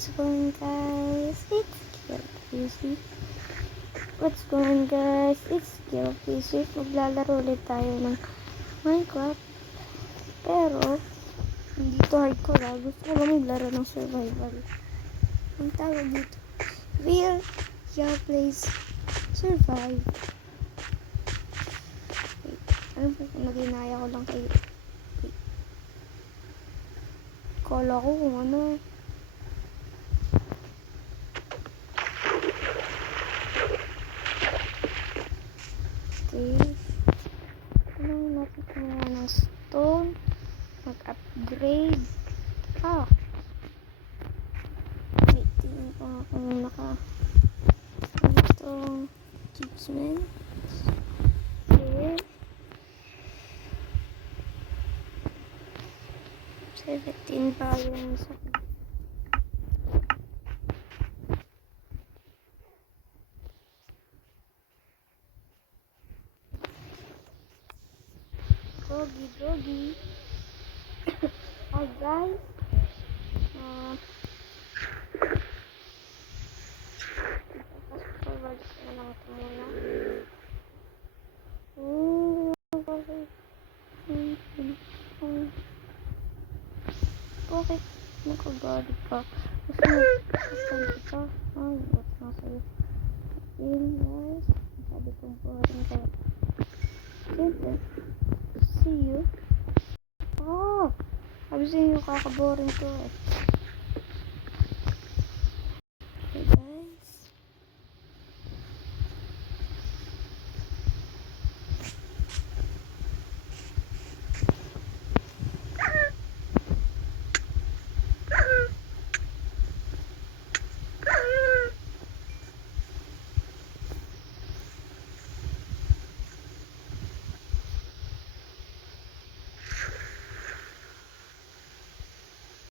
What's going guys? It's Killpc. What's going guys? It's Killpc. Maglalaro ulit tayo ng Minecraft. Pero, hindi to hardcore ha. Gusto ko lang maglaro ng survival. Ang tawag dito, Real Plays Survive. Wait, ano po kung naginaya ko lang kayo? Wait. Kala ko kung ano. Okay. Kailangan natin kumuha ng stone. Mag-upgrade. Wait, tingnan ko nga kung itong achievement. Okay. 17 pa yung sa Gogi. Hi guys. Forward ko na lang ito muna. Bakit nakagadi ka? Gusto mo ito? Ay, what's na sa'yo? Guys, sabi kong boring kayo. Siyempre, see you. Sabi sa inyo kakaboring to eh.